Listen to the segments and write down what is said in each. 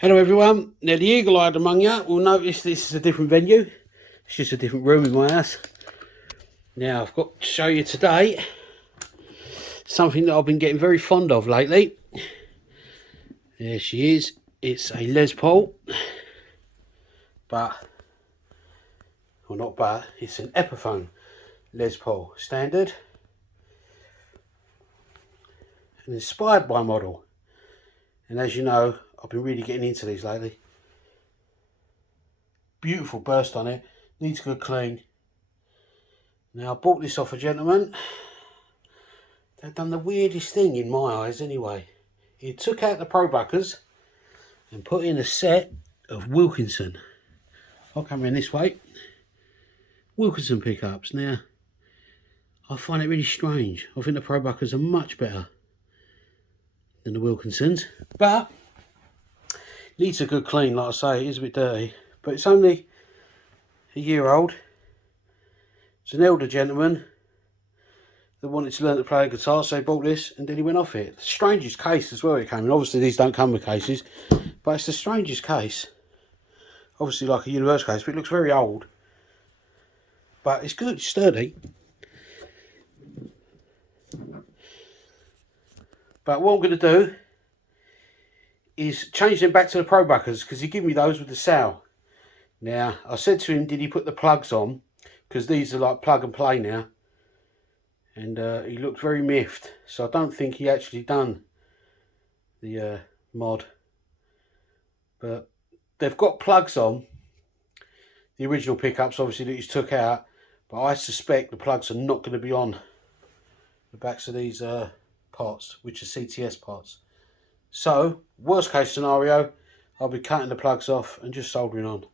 Hello everyone. Now the eagle-eyed among you will notice this is a different venue. It's just a different room in my house. Now I've got to show you today something that I've been getting very fond of lately. There she is. It's a Les Paul. It's an Epiphone Les Paul standard. And inspired by model. And as you know, I've been really getting into these lately. Beautiful burst on it, needs a good clean. Now I bought this off a gentleman. They've done the weirdest thing in my eyes anyway. He took out the pro buckers and put in a set of Wilkinson. I'll come in this way. Wilkinson pickups. Now I find it really strange. I think the pro buckers are much better than the Wilkinsons, but needs a good clean. Like I say, it is a bit dirty, but it's only a year old. It's an elder gentleman that wanted to learn to play a guitar, so he bought this and then he went off it. The strangest case as well it came in. Obviously these don't come with cases, but it's the strangest case. Obviously like a universal case, but it looks very old. But it's good, it's sturdy. But what I'm going to do is change them back to the pro buckers, because he gave me those with the sow. Now I said to him, did he put the plugs on, because these are like plug and play now, and he looked very miffed, so I don't think he actually done the mod. But they've got plugs on the original pickups, obviously, that he's took out, but I suspect the plugs are not going to be on the backs of these parts, which are CTS parts. So worst case scenario, I'll be cutting the plugs off and just soldering on.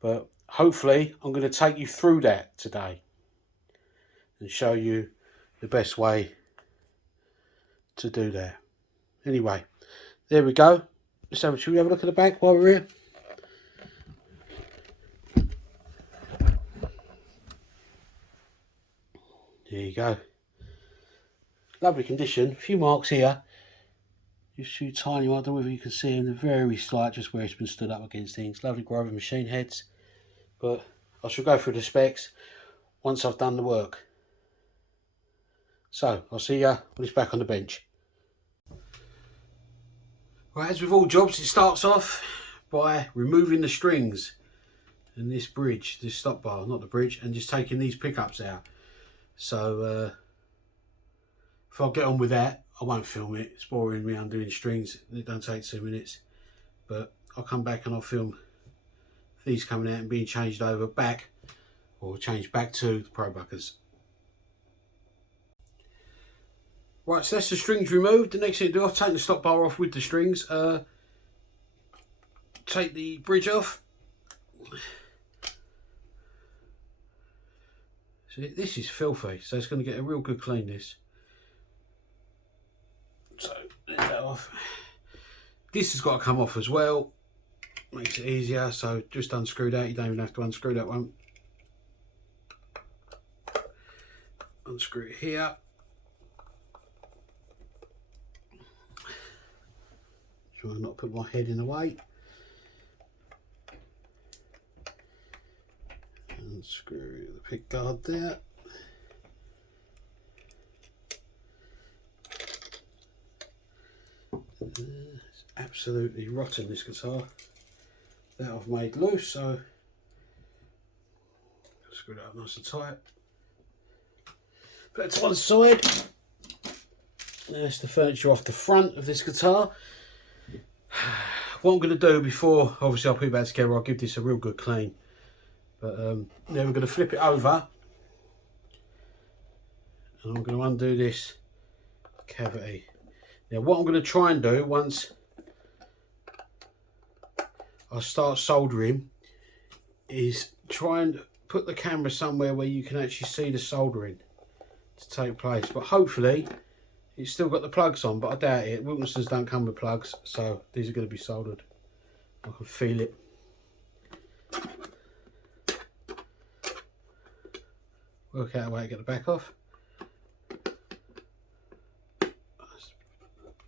But hopefully I'm going to take you through that today and show you the best way to do that. Anyway, there we go. Should we have a look at the back while we're here? There you go. Lovely condition. A few marks here. Just a few tiny ones. I don't know whether you can see them. They're very slight, just where it's been stood up against things. Lovely Grover machine heads. But I shall go through the specs once I've done the work. So I'll see you when it's back on the bench. Right, as with all jobs, it starts off by removing the strings and this bridge, this stop bar, not the bridge, and just taking these pickups out. So if I get on with that, I won't film it. It's boring me undoing strings. It don't take 2 minutes. But I'll come back and I'll film these coming out and being changed over back, or changed back to the pro buckers. Right, so that's the strings removed. The next thing to do, I've taken the stop bar off with the strings. Take the bridge off. So this is filthy, so it's going to get a real good clean, this. So let that off. This has got to come off as well. Makes it easier. So just unscrew that. You don't even have to unscrew that one. Unscrew it here. Try and not put my head in the way. Unscrew the pick guard there. It's absolutely rotten, this guitar. That I've made loose, so screw that up nice and tight. Put it to one side. There's the furniture off the front of this guitar. What I'm going to do before, obviously I'll put it back together, I'll give this a real good clean. But then we're going to flip it over. And I'm going to undo this cavity. Now what I'm going to try and do once I start soldering is try and put the camera somewhere where you can actually see the soldering to take place. But hopefully it's still got the plugs on, but I doubt it. Wilkinsons don't come with plugs, so these are going to be soldered. I can feel it. Work out a way to get the back off.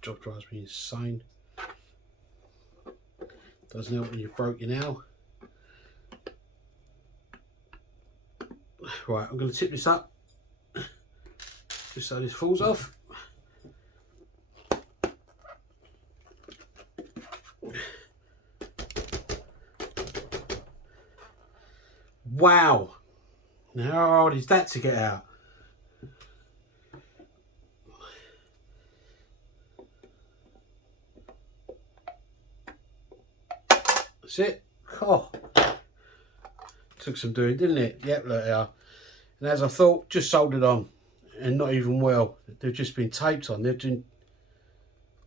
Job drives me insane. Doesn't help when you've broke your nail. Right, I'm going to tip this up just so this falls off. Wow! Now how hard is that to get out? That's it. Oh, took some doing, didn't it? Yep, look there. And as I thought, just soldered on, and not even well. They've just been taped on. They've been,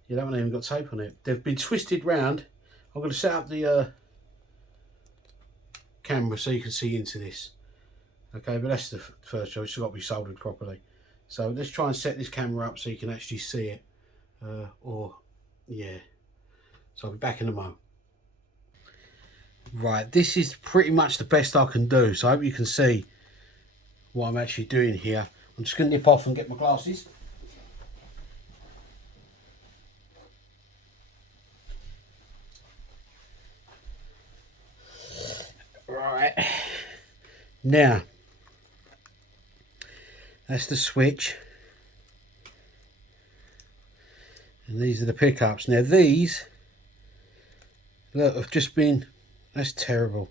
yeah, that one even got tape on it. They've been twisted round. I'm going to set up the camera so you can see into this. Okay, but that's the first job. It's got to be soldered properly. So let's try and set this camera up so you can actually see it. Yeah. So I'll be back in a moment. Right, this is pretty much the best I can do. So I hope you can see what I'm actually doing here. I'm just going to nip off and get my glasses. Right, now that's the switch, and these are the pickups. Now these, look, have just been, that's terrible.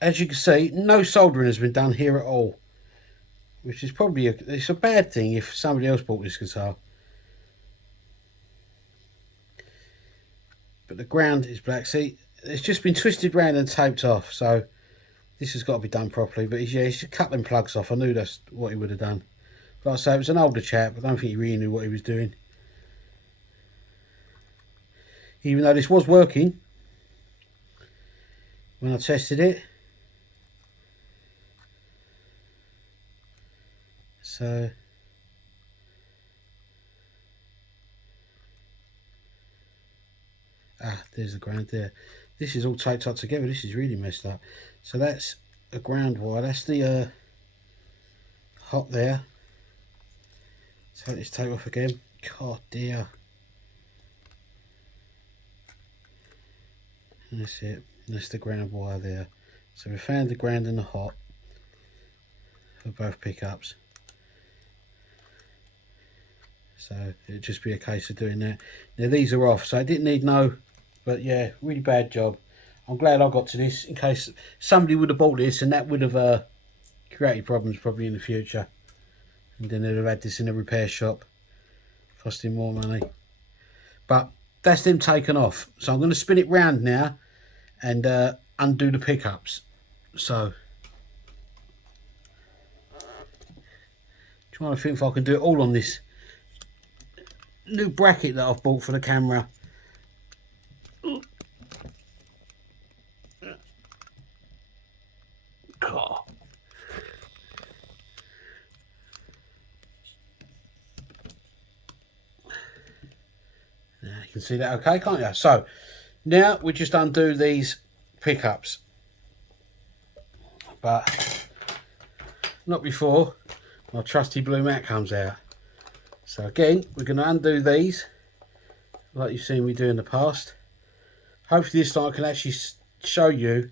As you can see, no soldering has been done here at all, which is probably it's a bad thing if somebody else bought this guitar. But the ground is black. See, it's just been twisted round and taped off, so this has got to be done properly. But yeah, he should cut them plugs off. I knew that's what he would have done. But like I say, it was an older chap. I don't think he really knew what he was doing. Even though this was working when I tested it. So there's the ground there. This is all taped up together. This is really messed up. So that's a ground wire. That's the hot there. Take this tape off again. God dear. And that's it. That's the ground wire there. So we found the ground and the hot for both pickups. So it'd just be a case of doing that. Now these are off, so I didn't need no, but yeah, really bad job. I'm glad I got to this in case somebody would have bought this and that would have created problems probably in the future. And then they'd have had this in a repair shop, costing more money. But that's them taken off. So I'm going to spin it round now and undo the pickups. So trying to think if I can do it all on this new bracket that I've bought for the camera. God. Now you can see that okay, can't you? So now we just undo these pickups, but not before my trusty blue mat comes out. So again, we're going to undo these like you've seen me do in the past. Hopefully this time I can actually show you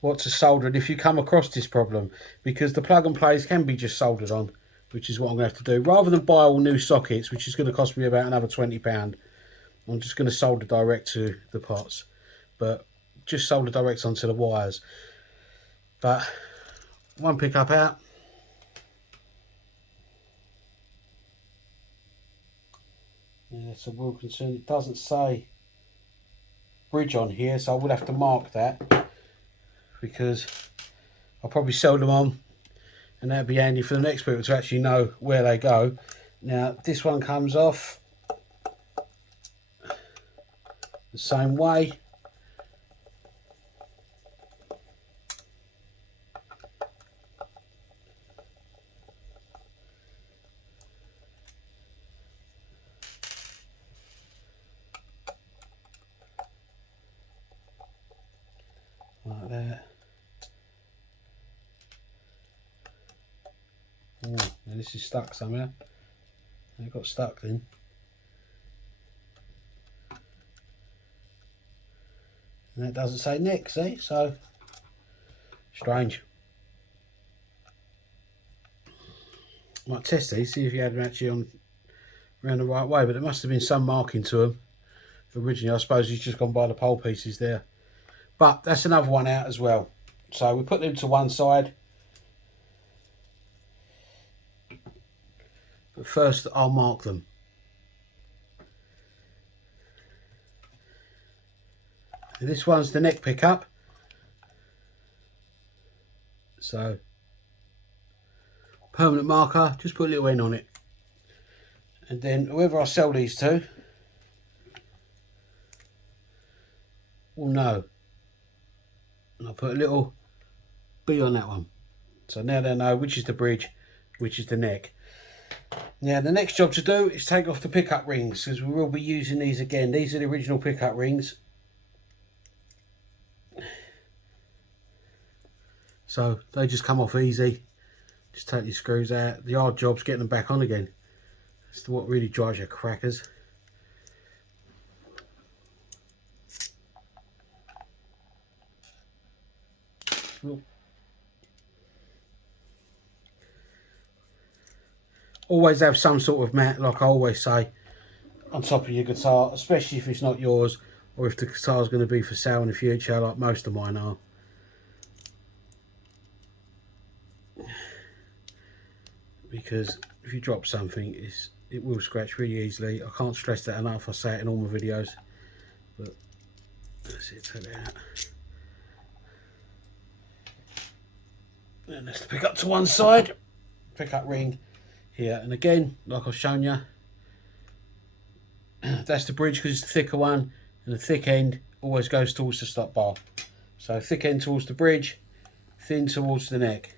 what to solder and if you come across this problem, because the plug and plays can be just soldered on, which is what I'm going to have to do. Rather than buy all new sockets, which is going to cost me about another £20, I'm just going to solder direct to the pots, but just solder direct onto the wires. But one pickup out. Yeah, so we're concerned it doesn't say bridge on here, so I will have to mark that because I'll probably sell them on, and that'd be handy for the next people to actually know where they go. Now this one comes off the same way. Like that. this is stuck somehow. It got stuck then. And that doesn't say neck, see? So, strange. Might test these, see if you had them actually on around the right way, but there must have been some marking to them. Originally, I suppose he's just gone by the pole pieces there. But that's another one out as well. So we put them to one side. But first, I'll mark them. And this one's the neck pickup. So, permanent marker, just put a little N on it. And then whoever I sell these to will know. And I'll put a little B on that one. So now they know which is the bridge, which is the neck. Now the next job to do is take off the pickup rings, because we will be using these again. These are the original pickup rings. So they just come off easy. Just take these screws out. The hard job's getting them back on again. That's what really drives you crackers. Always have some sort of mat, like I always say, on top of your guitar, especially if it's not yours, or if the guitar's going to be for sale in the future, like most of mine are. Because if you drop something, it will scratch really easily. I can't stress that enough. I say it in all my videos. But that's it, take it out. And let's pick up to one side. Pickup ring here. And again, like I've shown you, that's the bridge because it's the thicker one. And the thick end always goes towards the stop bar. So thick end towards the bridge, thin towards the neck.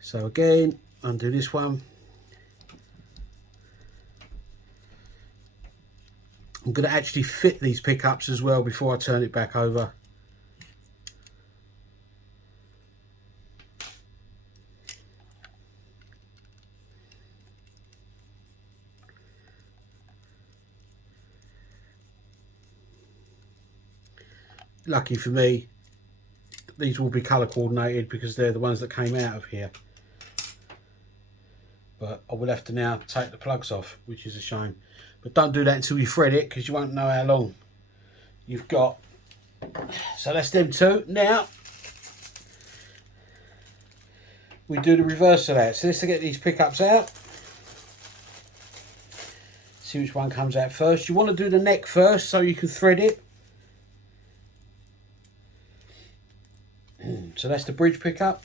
So again, undo this one. I'm going to actually fit these pickups as well before I turn it back over. Lucky for me, these will be colour coordinated because they're the ones that came out of here. But I will have to now take the plugs off, which is a shame. But don't do that until you thread it, because you won't know how long you've got. So that's them two. Now we do the reverse of that. So let's get these pickups out. See which one comes out first. You want to do the neck first so you can thread it. So that's the bridge pickup.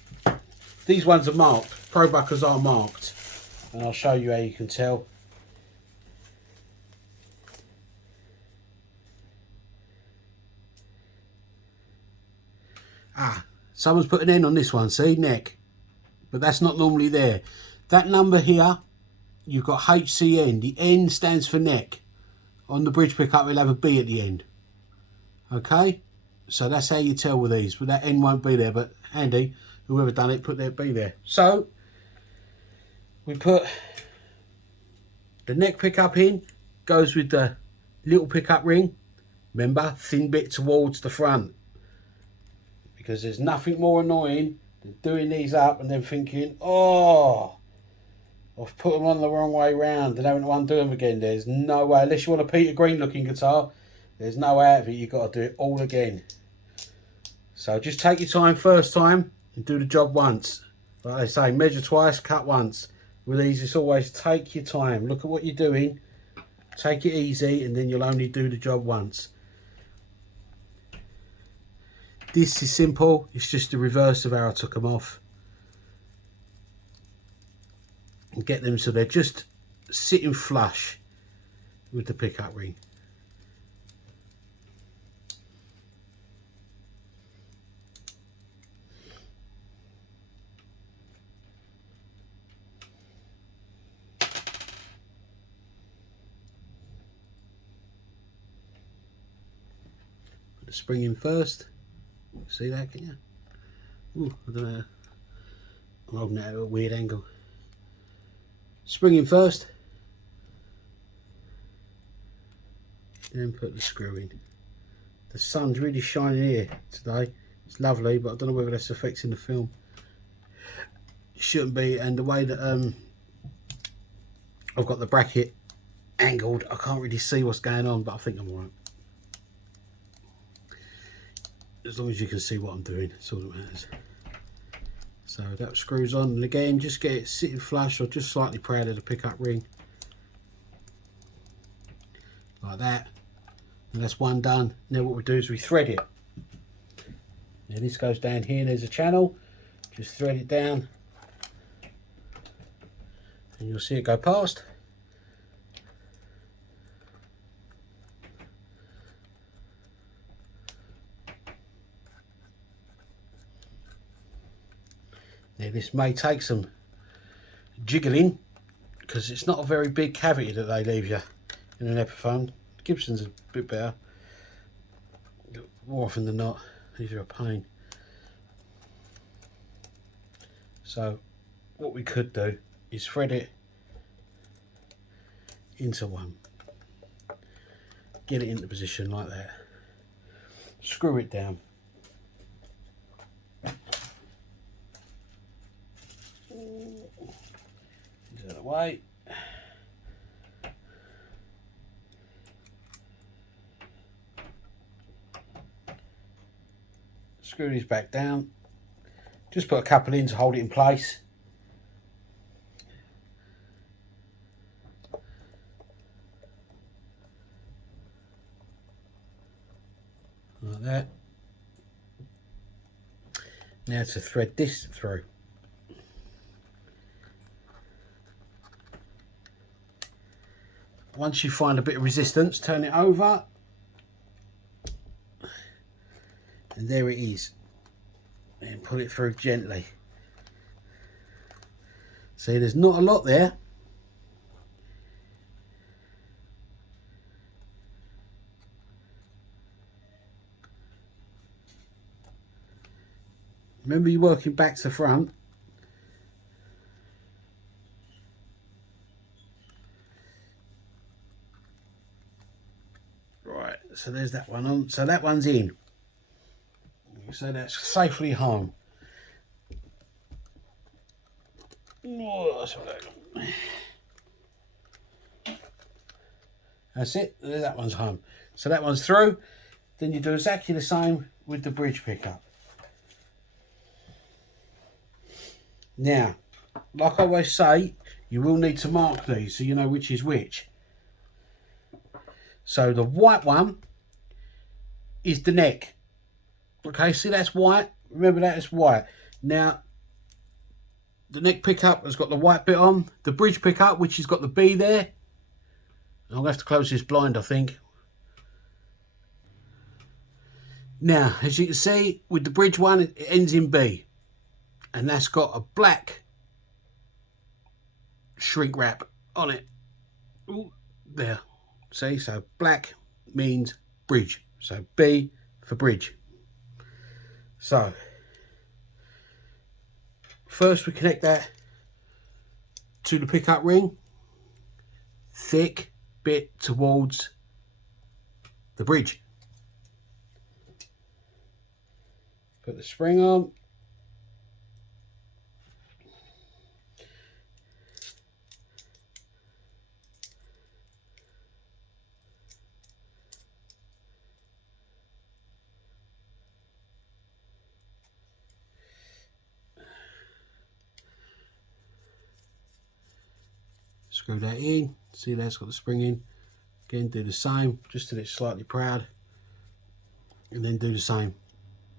These ones are marked. Pro buckers are marked. And I'll show you how you can tell. Ah, someone's put an N on this one, see, neck. But that's not normally there. That number here, you've got HCN. The N stands for neck. On the bridge pickup, we'll have a B at the end. Okay? So that's how you tell with these. But that N won't be there, but handy. Whoever done it, put that B there. So, we put the neck pickup in, goes with the little pickup ring. Remember, thin bit towards the front. Because there's nothing more annoying than doing these up and then thinking, oh, I've put them on the wrong way round and having to undo them again. There's no way, unless you want a Peter Green looking guitar, there's no way out of it. You've got to do it all again. So just take your time first time and do the job once. Like they say, measure twice, cut once. With these, it's always take your time. Look at what you're doing. Take it easy, and then you'll only do the job once. This is simple. It's just the reverse of how I took them off. And get them so they're just sitting flush with the pickup ring. Spring in first. See that, can you? Ooh, I don't know. I'm holding it at a weird angle. spring in first, then put the screw in. The sun's really shining here today. It's lovely, but I don't know whether that's affecting the film. It shouldn't be, and the way that I've got the bracket angled, I can't really see what's going on, but I think I'm alright. As long as you can see what I'm doing, that's all that matters. So that screws on, and again, just get it sitting flush or just slightly proud of the pickup ring. Like that. And that's one done. Now what we do is we thread it. Now this goes down here, there's a channel. Just thread it down. And you'll see it go past. Now this may take some jiggling because it's not a very big cavity that they leave you in an Epiphone. Gibson's a bit better. More often than not, these are a pain. So what we could do is thread it into one. Get it into position like that. Screw it down. Get out of the way. Screw these back down. Just put a couple in to hold it in place. Like that. Now to thread this through. Once you find a bit of resistance, turn it over. And there it is. And pull it through gently. See, there's not a lot there. Remember, you're working back to front. Right, so there's that one on. So that one's in. So that's safely home. That's it, that one's home. So that one's through. Then you do exactly the same with the bridge pickup. Now, like I always say, you will need to mark these so you know which is which. So the white one is the neck. Okay, see that's white. Remember that is white. Now, the neck pickup has got the white bit on. The bridge pickup, which has got the B there. I'm going to have to close this blind, I think. Now, as you can see, with the bridge one, it ends in B. And that's got a black shrink wrap on it. Ooh, there. See, so black means bridge. So B for bridge. So, first we connect that to the pickup ring, thick bit towards the bridge. Put the spring on. Screw that in. See, that's got the spring in. Again, do the same, just till it's slightly proud. And then do the same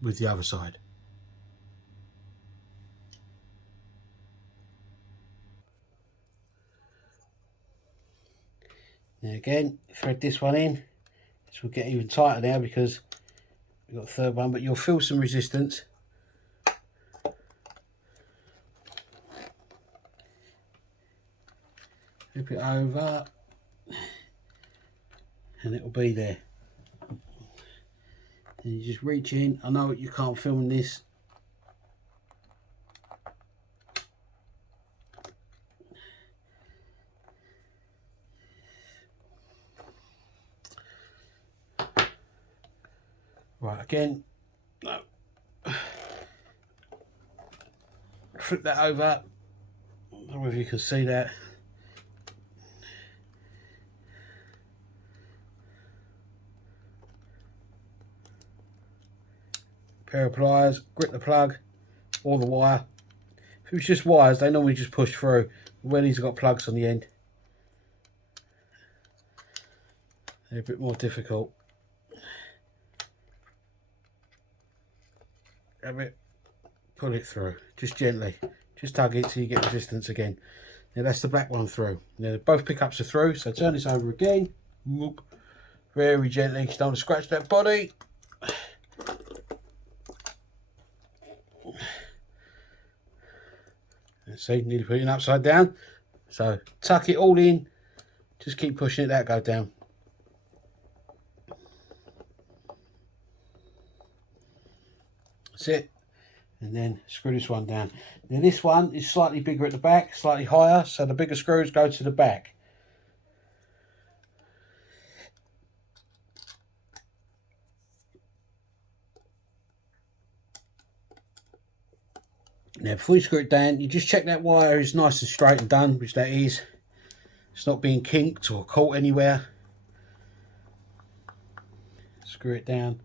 with the other side. Now again, thread this one in. This will get even tighter now because we've got a third one, but you'll feel some resistance. Flip it over and it will be there. And you just reach in. I know you can't film this. Right, again, no. Flip that over. I don't know if you can see that. Pair of pliers, grip the plug or the wire. If it was just wires, they normally just push through. When these have got plugs on the end, they're a bit more difficult. Grab it, pull it through, just gently. Just tug it till you get resistance again. Now that's the black one through. Now both pickups are through, so turn this over again. Whoop. Very gently, you don't want to scratch that body. Let's see, nearly putting it upside down. So tuck it all in, just keep pushing it, that go down. That's it. And then screw this one down. Now this one is slightly bigger at the back, slightly higher, so the bigger screws go to the back. Now before you screw it down, you just check that wire is nice and straight and done, which that is. It's not being kinked or caught anywhere. Screw it down.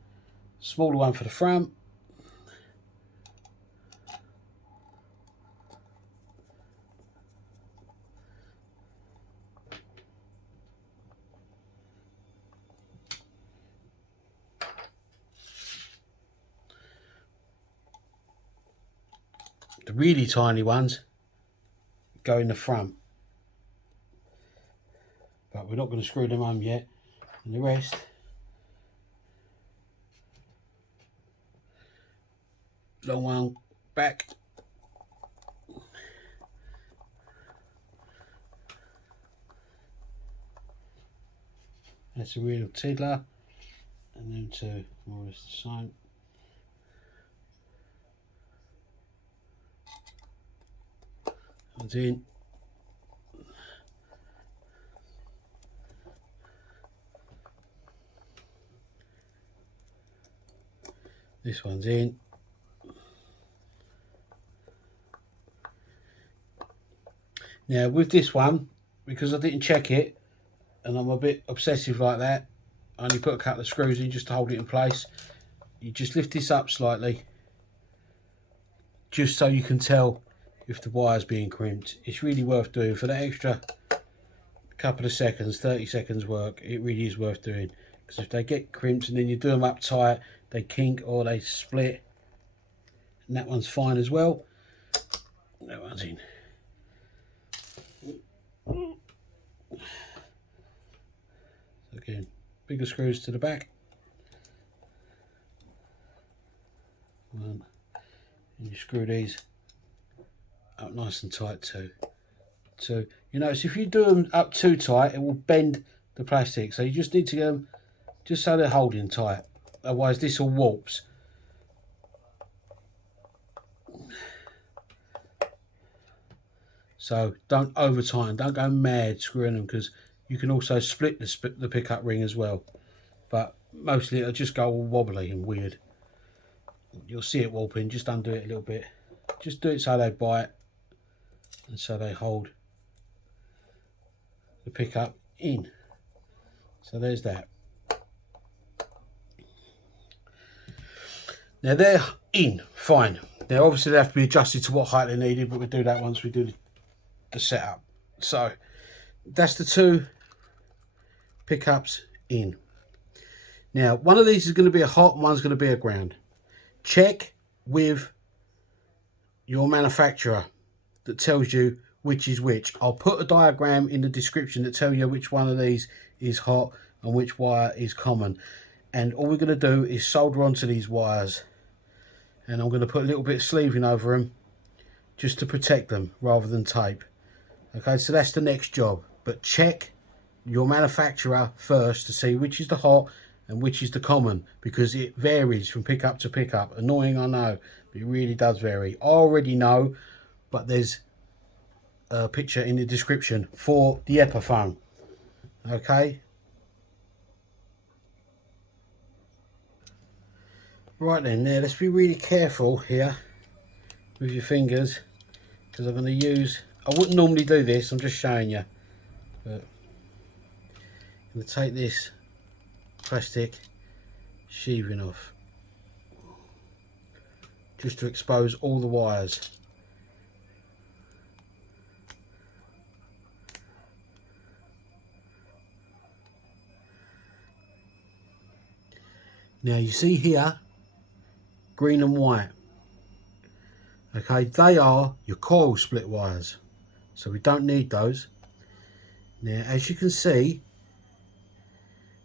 Smaller one for the front. The really tiny ones go in the front, but we're not going to screw them on yet. And the rest, long one back, that's a real tiddler, and then two more is the same. One's in. This one's in. Now with this one, because I didn't check it, and I'm a bit obsessive like that, I only put a couple of screws in just to hold it in place. You just lift this up slightly, just so you can tell if the wire's being crimped. It's really worth doing for that extra couple of seconds, 30 seconds work. It really is worth doing, because if they get crimped and then you do them up tight, they kink or they split. And that one's fine as well. That one's in. Again, bigger screws to the back. One. And you screw these up nice and tight too. So you notice if you do them up too tight, it will bend the plastic. So you just need to get them just so they're holding tight. Otherwise this all warps. So don't over tighten, don't go mad screwing them, because you can also split the pickup ring as well. But mostly it'll just go all wobbly and weird. You'll see it warping, just undo it a little bit. Just do it so they bite and so they hold the pickup in. So there's that. Now they're in, fine. Now obviously they have to be adjusted to what height they're needed, but we'll do that once we do the setup. So that's the two pickups in. Now one of these is going to be a hot and one's going to be a ground. Check with your manufacturer that tells you which is which. I'll put a diagram in the description that tells you which one of these is hot and which wire is common. And all we're going to do is solder onto these wires, and I'm going to put a little bit of sleeving over them just to protect them rather than tape. Okay, so that's the next job. But check your manufacturer first to see which is the hot and which is the common, because it varies from pickup to pickup. Annoying, I know, but it really does vary. I already know, but there's a picture in the description for the Epiphone. Okay. Right then, now let's be really careful here with your fingers, because I'm going to use, I wouldn't normally do this, I'm just showing you, but I'm going to take this plastic sheathing off just to expose all the wires. Now you see here, green and white. Okay, they are your coil split wires, so we don't need those. Now as you can see,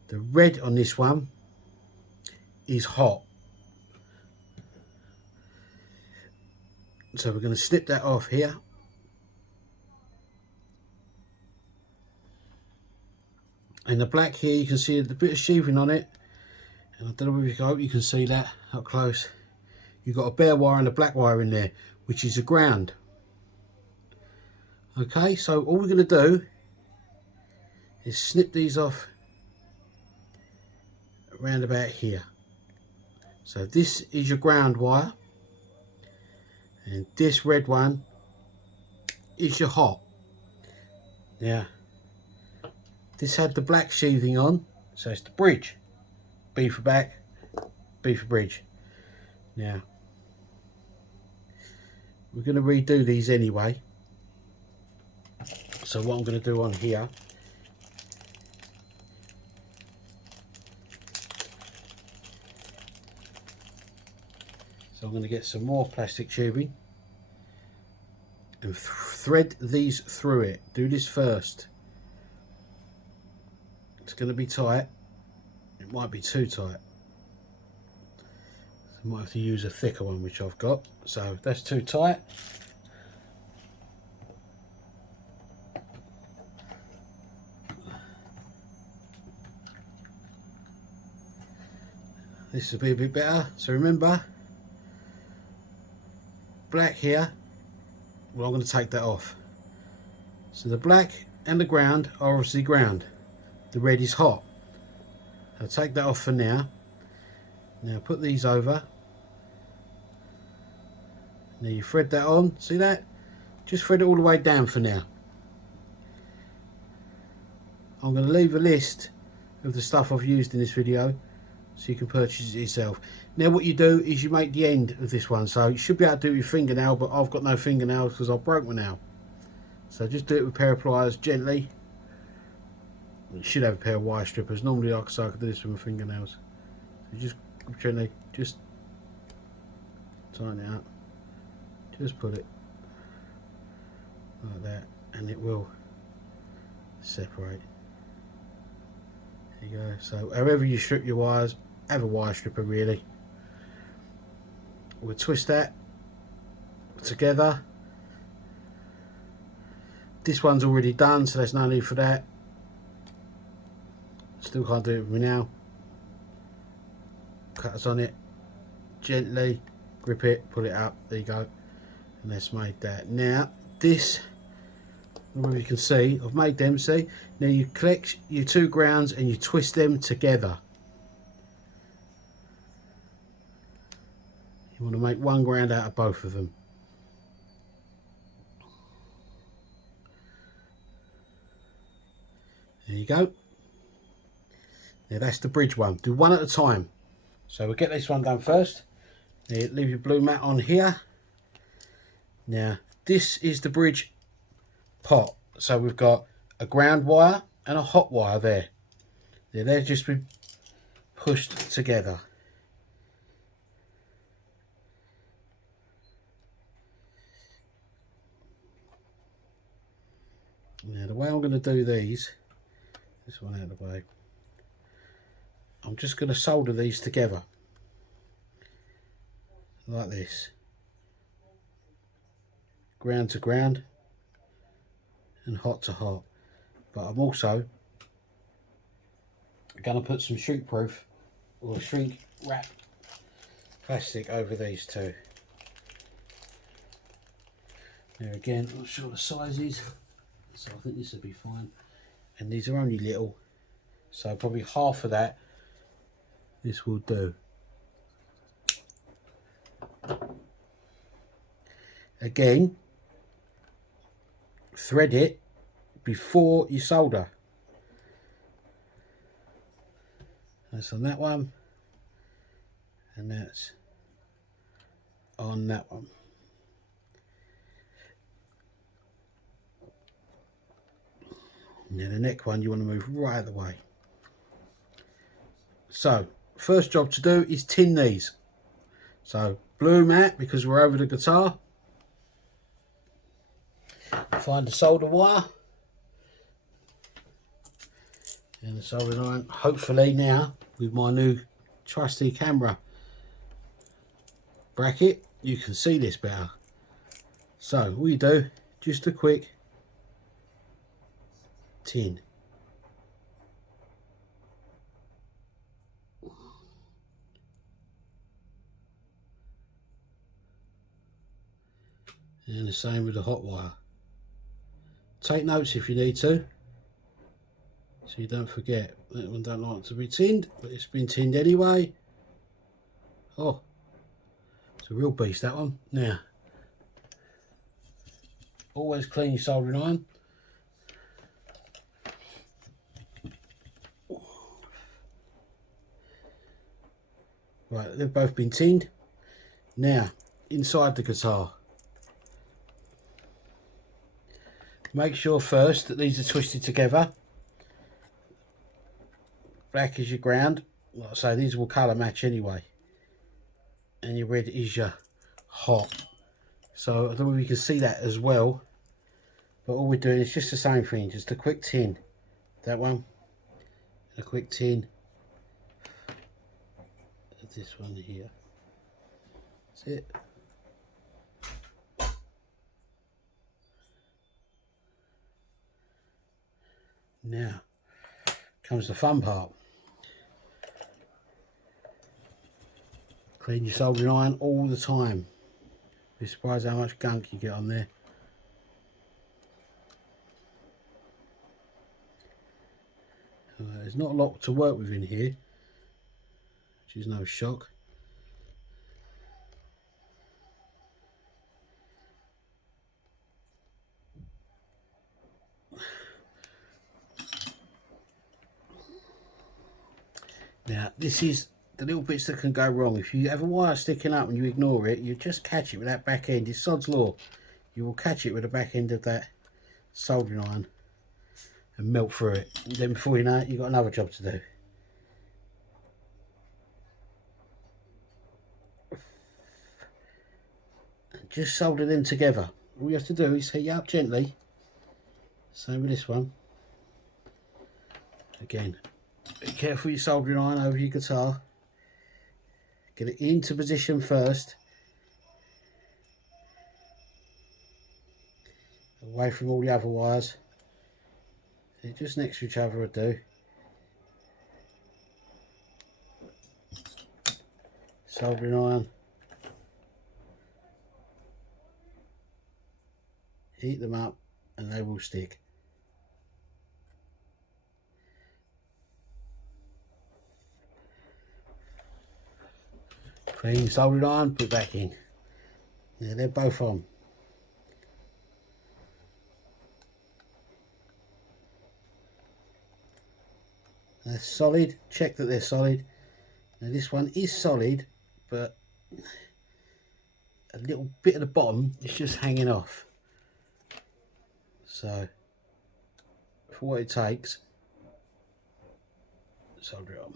the red on this one is hot, so we're going to snip that off here. And the black here, you can see the bit of sheathing on it, and I don't know if you, I hope you can see that up close. You've got a bare wire and a black wire in there, which is a ground. Okay, so all we're going to do is snip these off around about here. So this is your ground wire, and this red one is your hot. Now this had the black sheathing on, so it's the bridge. B for back, B for bridge. Now we're going to redo these anyway, so what I'm going to do on here, so I'm going to get some more plastic tubing and thread these through it. Do this first. It's going to be tight, it might be too tight, so I might have to use a thicker one, which I've got. So that's too tight. This will be a bit better. So remember, black here, well, I'm going to take that off. So the black and the ground are obviously ground. The red is hot. I'll take that off for now. Now put these over. Now you thread that on, see that? Just thread it all the way down for now. I'm going to leave a list of the stuff I've used in this video, so you can purchase it yourself. Now what you do is you make the end of this one, so you should be able to do it with your fingernail, but I've got no fingernails because I broke my nail. So just do it with a pair of pliers gently. You should have a pair of wire strippers. Normally I could do this with my fingernails. So just gently, just tighten it up. Just put it like that, and it will separate. There you go. So however you strip your wires, have a wire stripper really. We'll twist that together. This one's already done, so there's no need for that. Still can't do it with me now. Cutters on it, gently grip it, pull it up, there you go, and that's made that. Now this, I don't know if you can see, I've made them, see? Now you collect your two grounds and you twist them together. You want to make one ground out of both of them. There you go. Now that's the bridge one. Do one at a time. So we'll get this one done first. Now leave your blue mat on here. Now this is the bridge pot. So we've got a ground wire and a hot wire there. They're just been pushed together. Now the way I'm going to do these, this one out of the way, I'm just going to solder these together like this, ground to ground and hot to hot. But I'm also going to put some shrink proof or shrink wrap plastic over these two. Now again, I'm not sure the sizes, so I think this will be fine, and these are only little, so probably half of that this will do. Again, thread it before you solder. That's on that one, and that's on that one. And then the next one you want to move right out of the way. So first job to do is tin these. So blue mat, because we're over the guitar. Find the solder wire and the soldering iron. Hopefully now with my new trusty camera bracket you can see this better. So all you do, just a quick tin. And the same with the hot wire. Take notes if you need to, so you don't forget. That one don't like to be tinned, but it's been tinned anyway. Oh, it's a real beast, that one. Now, always clean your soldering iron. Right, they've both been tinned. Now, inside the guitar. Make sure first that these are twisted together. Black is your ground. Like I say, these will colour match anyway. And your red is your hot. So I don't know if you can see that as well. But all we're doing is just the same thing. Just a quick tin. That one. A quick tin. This one here. That's it. Now comes the fun part. Clean your soldering iron all the time. Be surprised how much gunk you get on there. There's not a lot to work with in here, which is no shock. Now this is the little bits that can go wrong. If you have a wire sticking up and you ignore it, you just catch it with that back end. It's sod's law. You will catch it with the back end of that soldering iron and melt through it. And then before you know it, you've got another job to do. Just solder them together. All you have to do is heat up gently. Same with this one. Again, be careful your soldering iron over your guitar. Get it into position first. Away from all the other wires. They're just next to each other will do. Soldering iron. Heat them up and they will stick. Clean soldering iron, put back in. Yeah, they're both on. They're solid. Check that they're solid. Now this one is solid, but a little bit at the bottom is just hanging off. So for what it takes, solder it on.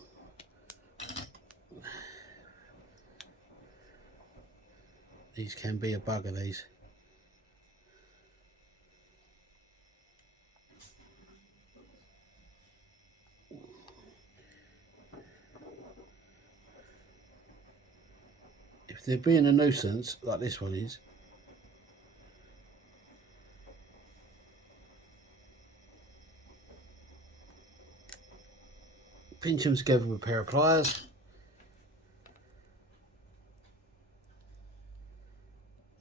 These can be a bugger, these. If they're being a nuisance, like this one is, pinch them together with a pair of pliers.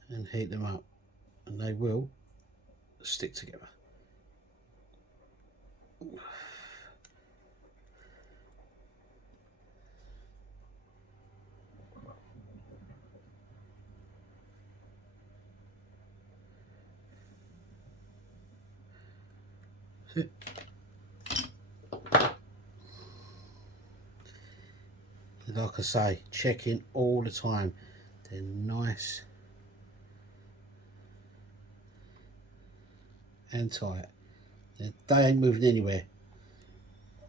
And heat them up, and they will stick together. Like I say, checking all the time. They're nice and tight. They ain't moving anywhere.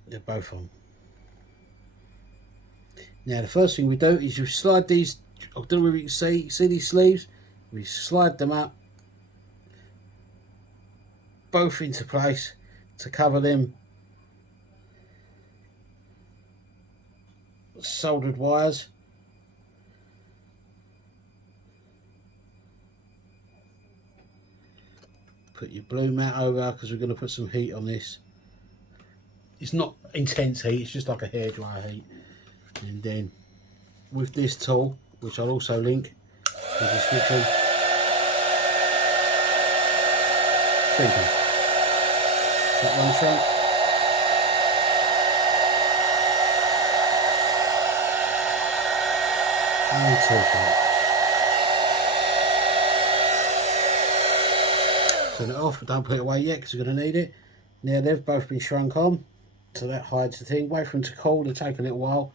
They're both on. Now the first thing we do is you slide these, I don't know if you can see these sleeves? We slide them up both into place to cover them soldered wires. Put your blue mat over because we're going to put some heat on this. It's not intense heat, it's just like a hairdryer heat. And then with this tool, which I'll also link in the description, shrinking. That one shrunk. And two shrunk. Turn it off, but don't put it away yet because we're going to need it. Now they've both been shrunk on, so that hides the thing. Wait for them to cool, they'll take a little while.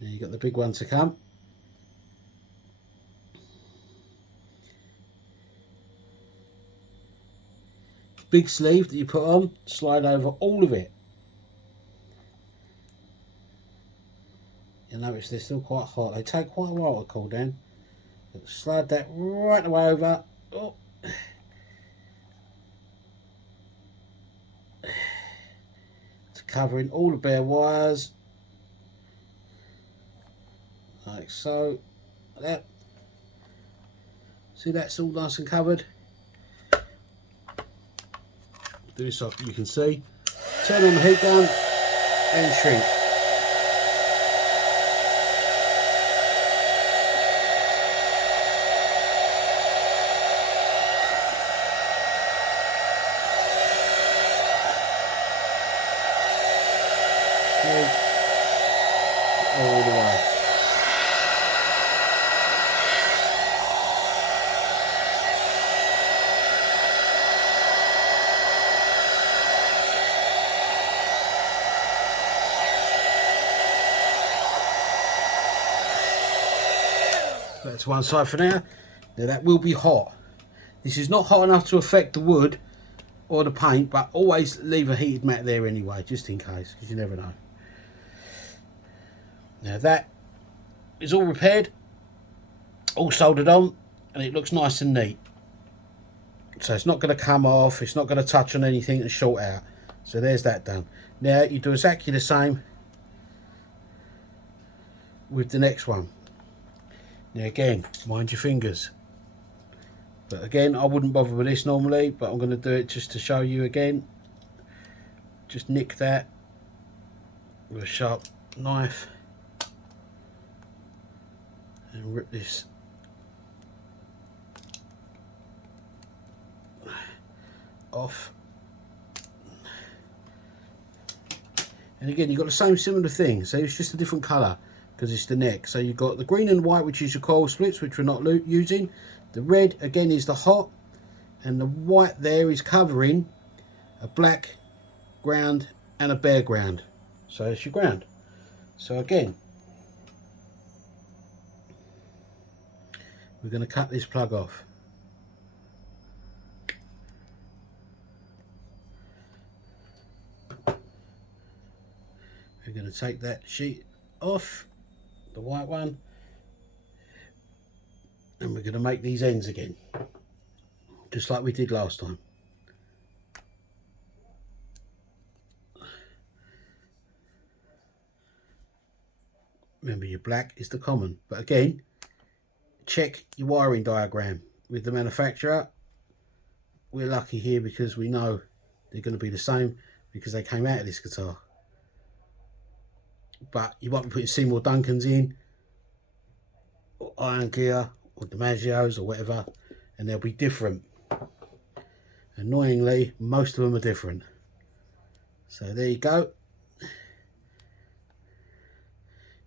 Now you've got the big one to come. Big sleeve that you put on, slide over all of it. You'll notice they're still quite hot. They take quite a while to cool down. But slide that right the way over. Oh. It's covering all the bare wires. Like so. Like that. See, that's all nice and covered. Do this so you can see. Turn on the heat gun and shrink. All the way. That's one side for now. Now that will be hot. This is not hot enough to affect the wood or the paint, but always leave a heated mat there anyway, just in case, because you never know. Now that is all repaired, all soldered on, and it looks nice and neat. So it's not going to come off, it's not going to touch on anything and short out. So there's that done. Now you do exactly the same with the next one. Now again, mind your fingers. But again, I wouldn't bother with this normally, but I'm going to do it just to show you again. Just nick that with a sharp knife and rip this off. And again, you've got the same similar thing, so it's just a different colour because it's the neck. So you've got the green and white, which is your coil splits, which we're not using. The red again is the hot, and the white there is covering a black ground and a bare ground. So it's your ground. So again, we're going to cut this plug off. We're going to take that sheet off, the white one, and we're going to make these ends again, just like we did last time. Remember, your black is the common, but again, check your wiring diagram with the manufacturer. We're lucky here because we know they're going to be the same because they came out of this guitar. But you won't be putting Seymour Duncans in, or Iron Gear, or DiMaggio's, or whatever, and they'll be different. Annoyingly, most of them are different. So there you go.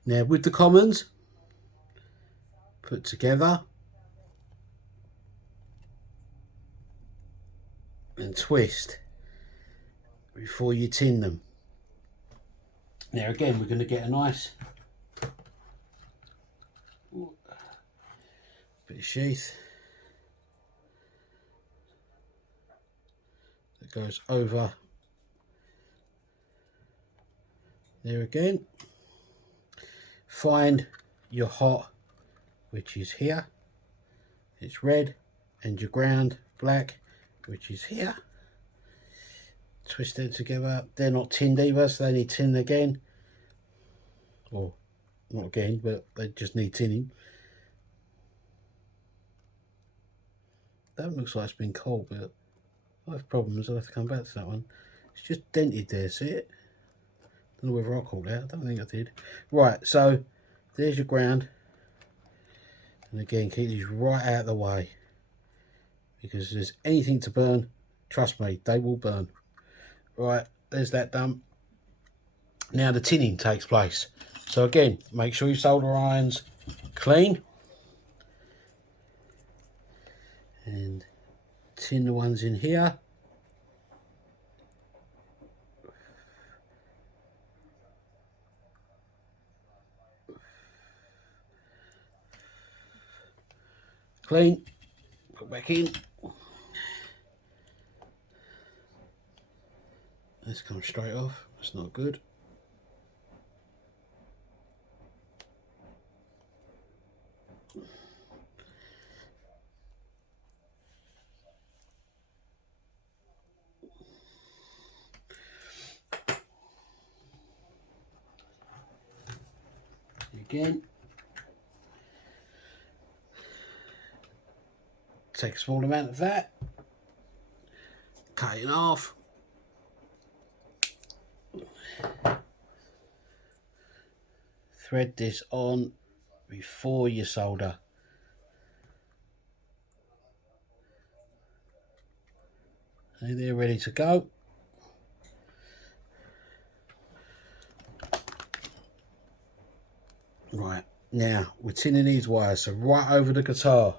Now with the commons, put together and twist before you tin them. Now again, we're going to get a nice bit of sheath that goes over there again. Find your hot, which is here, it's red, and your ground black, which is here. Twist them together. They're not tinned either, so they need tinning again. Or not again, but they just need tinning. That looks like it's been cold, but I have problems. I'll have to come back to that one. It's just dented there, see it? Don't know whether I caught that. I don't think I did. Right, so there's your ground. And again, keep these right out of the way. Because if there's anything to burn, trust me, they will burn. Right, there's that done. Now the tinning takes place. So again, make sure your solder iron's clean. And tin the ones in here. Clean, put back in. This comes straight off, that's not good. Again, take a small amount of that, cut it in half. Thread this on before you solder. And they're ready to go. Right, now we're tinning these wires, so right over the guitar.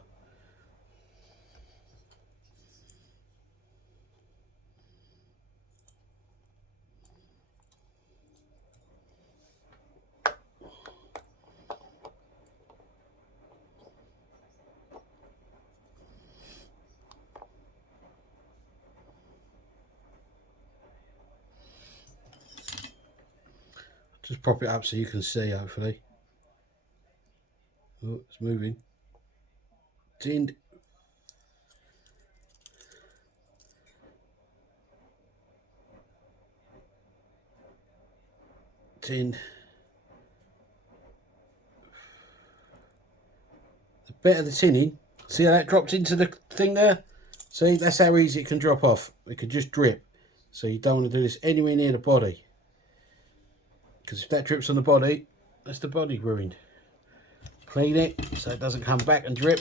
Just prop it up so you can see, hopefully. Oh, it's moving. Tinned. Tinned. The better the tinning. See how that dropped into the thing there? See, that's how easy it can drop off. It can just drip. So you don't want to do this anywhere near the body. Because if that drips on the body, that's the body ruined. Clean it so it doesn't come back and drip.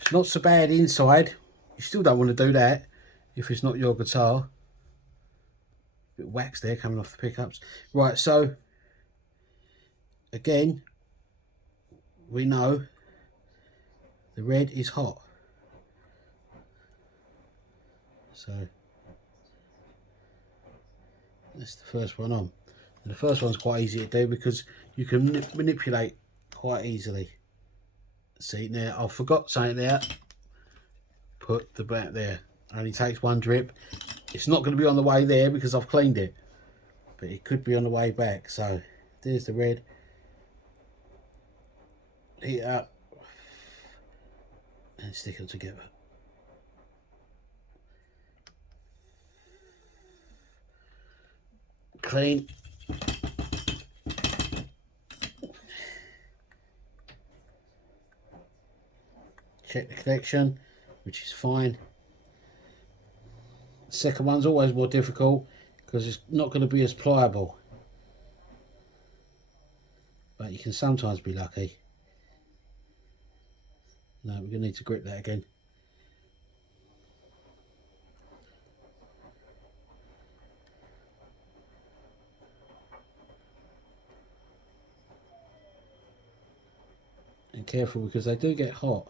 It's not so bad inside. You still don't want to do that if it's not your guitar. Bit of wax there coming off the pickups. Right, so again, we know the red is hot. So that's the first one on. And the first one's quite easy to do because you can manipulate quite easily. See, now I forgot something there. Put the back there. Only takes one drip. It's not going to be on the way there because I've cleaned it, but it could be on the way back. So there's the red. Heat it up and stick them together. Clean. Check the connection, which is fine. The second one's always more difficult because it's not going to be as pliable, but you can sometimes be lucky. No, we're going to need to grip that again. Be careful because they do get hot.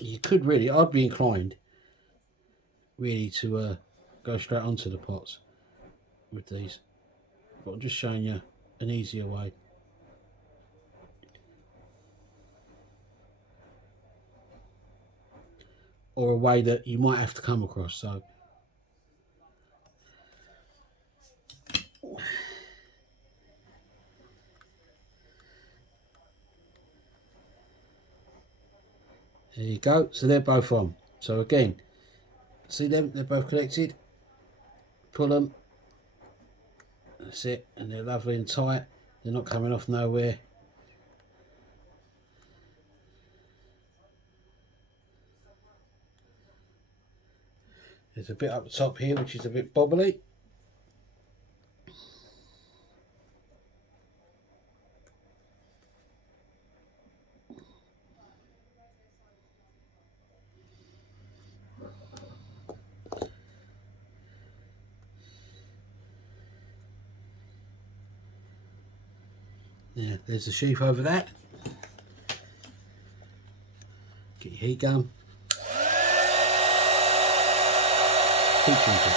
You could really, I'd be inclined really to go straight onto the pots with these, but I'm just showing you an easier way. Or a way that you might have to come across. So there you go. So they're both on. So again, see them? They're both connected. Pull them. That's it. And they're lovely and tight. They're not coming off nowhere. There's a bit up the top here which is a bit bobbly. Yeah, there's the sheath over that. Get your heat gun. Heat treated.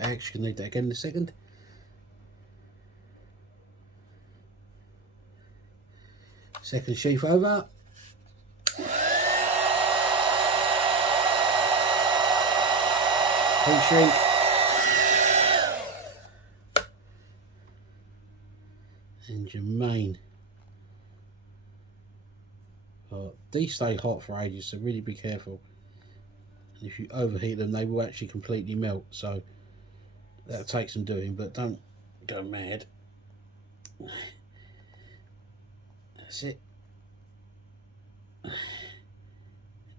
Actually need that again in a second. Second sheath over. Heat shrink. And your main. These stay hot for ages, so really be careful. And if you overheat them, they will actually completely melt. So that'll take some doing, but don't go mad. That's it.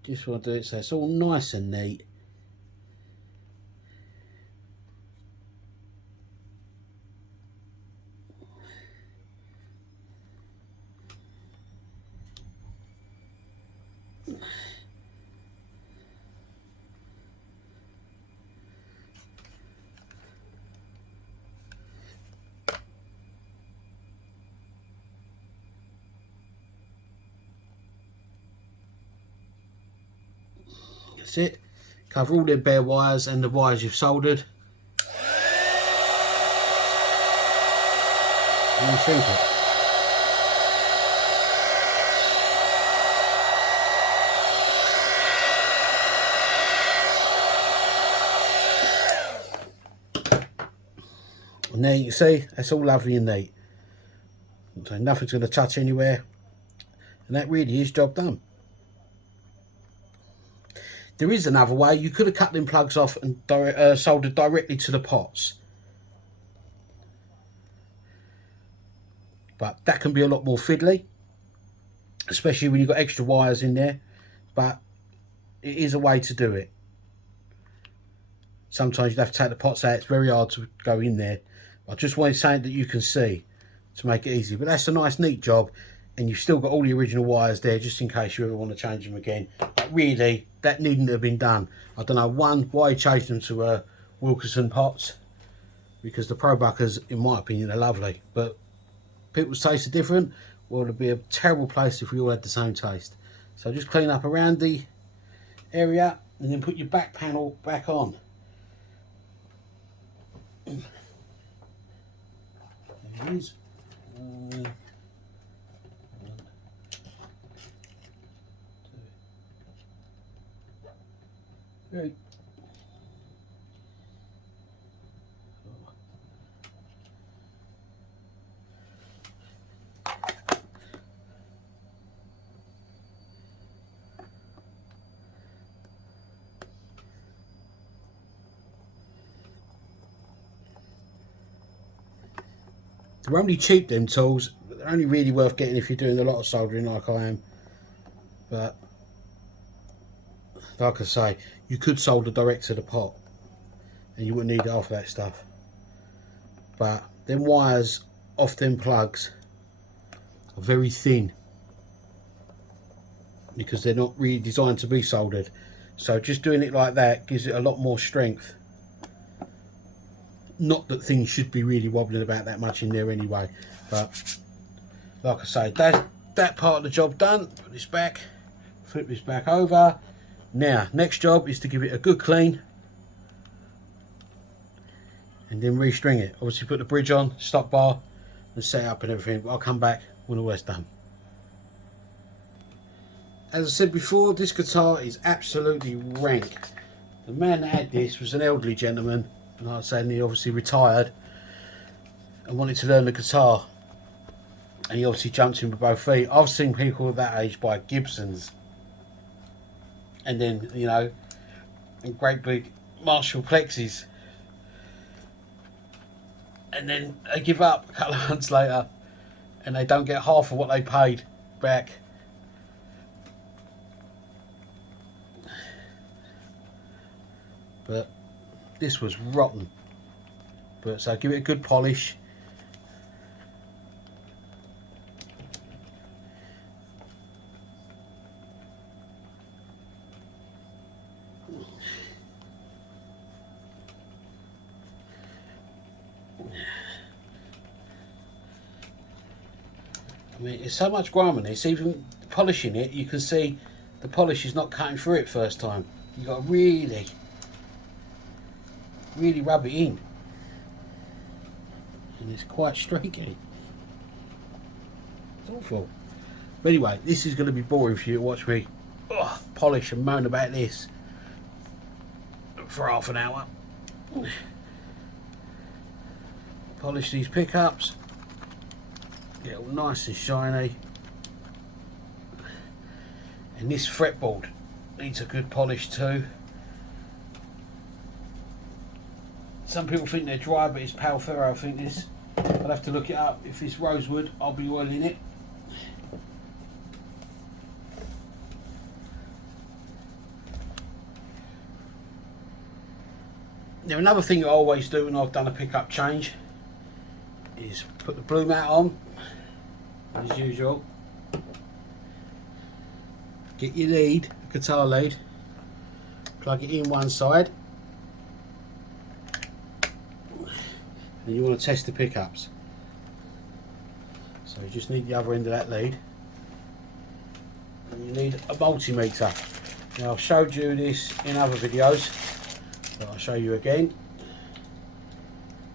Just want to do it so it's all nice and neat. That's it. Cover all the bare wires and the wires you've soldered. And shrink it. And there you can see, that's all lovely and neat. So nothing's going to touch anywhere. And that really is job done. There is another way. You could have cut them plugs off and soldered directly to the pots. But that can be a lot more fiddly, especially when you've got extra wires in there. But it is a way to do it. Sometimes you have to take the pots out. It's very hard to go in there. I just wanted something that you can see to make it easy. But that's a nice, neat job. And you've still got all the original wires there, just in case you ever want to change them again. But really, that needn't have been done. I don't know, one, why he changed them to Wilkinson pots, because the Pro Buckers, in my opinion, are lovely. But people's tastes are different. Well, it'd be a terrible place if we all had the same taste. So just clean up around the area and then put your back panel back on. There it is. Right. They're only cheap, them tools, but they're only really worth getting if you're doing a lot of soldering like I am. But like I say, you could solder direct to the pot and you wouldn't need half of that stuff. But them wires off them plugs are very thin, because they're not really designed to be soldered. So just doing it like that gives it a lot more strength. Not that things should be really wobbling about that much in there anyway, but like I say, that part of the job done. Put this back, flip this back over. Now next job is to give it a good clean and then restring it. Obviously put the bridge on, stop bar and set it up and everything, but I'll come back when all that's done. As I said before, this guitar is absolutely rank. The man that had this was an elderly gentleman, and like I said, he obviously retired and wanted to learn the guitar, and he obviously jumped in with both feet. I've seen people at that age buy Gibsons and then, you know, and great big Marshall Plexis, and then they give up a couple of months later and they don't get half of what they paid back. But this was rotten. But so give it a good polish. I mean, there's so much grime on this. Even polishing it, you can see the polish is not cutting through it first time. You've got to really rub it in, and it's quite streaky. It's awful. But anyway, this is going to be boring for you to watch me polish and moan about this for half an hour. Polish these pickups, get all nice and shiny, and this fretboard needs a good polish too. Some people think they're dry, but it's pale ferro. I think this. I'll have to look it up. If it's rosewood, I'll be oiling it. Now, another thing I always do when I've done a pickup change is put the blue mat on, as usual. Get your lead, guitar lead, plug it in one side. And you want to test the pickups, so you just need the other end of that lead, and you need a multimeter. Now, I've showed you this in other videos, but I'll show you again.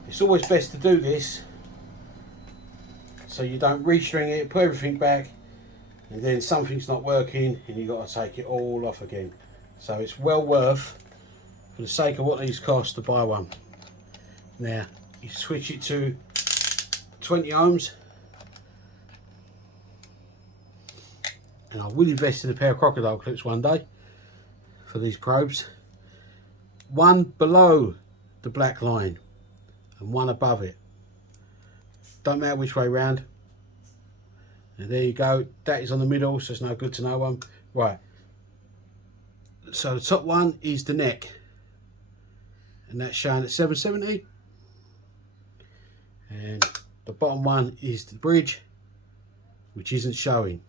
It's always best to do this so you don't restring it, put everything back, and then something's not working and you've got to take it all off again. So it's well worth, for the sake of what these cost, to buy one. Now you switch it to 20 ohms, and I will invest in a pair of crocodile clips one day for these probes. One below the black line and one above it. Don't matter which way round. And there you go. That is on the middle, so it's no good to no one. Right. So the top one is the neck, and that's showing at 770. And the bottom one is the bridge, which isn't showing.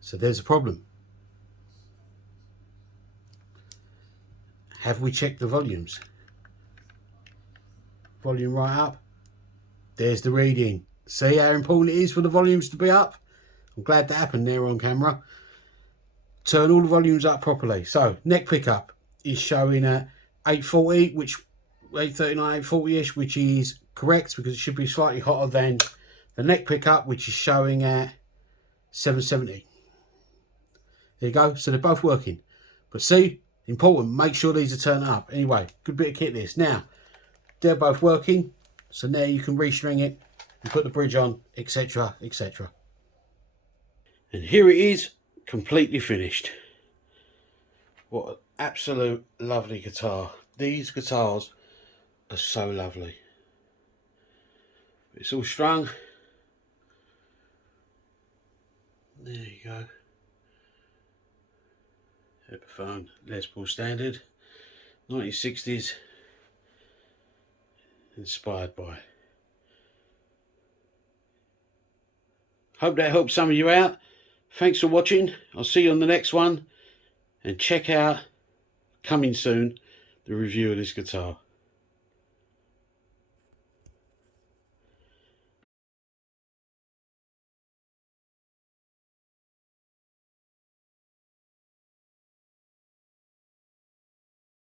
So there's a problem. Have we checked the volumes? Volume right up. There's the reading. See how important it is for the volumes to be up? I'm glad that happened there on camera. Turn all the volumes up properly. So neck pickup is showing at 840, which 839, 840ish, which is correct because it should be slightly hotter than the neck pickup, which is showing at 770. There you go. So they're both working. But see, important, make sure these are turned up. Anyway, good bit of kit this. Now, they're both working. So now you can restring it and put the bridge on, etc, etc. And here it is, completely finished. What an absolute lovely guitar. These guitars are so lovely. It's all strung. There you go. Epiphone Les Paul standard, 1960s, inspired by. Hope that helps some of you out. Thanks for watching. I'll see you on the next one. And check out, coming soon, the review of this guitar.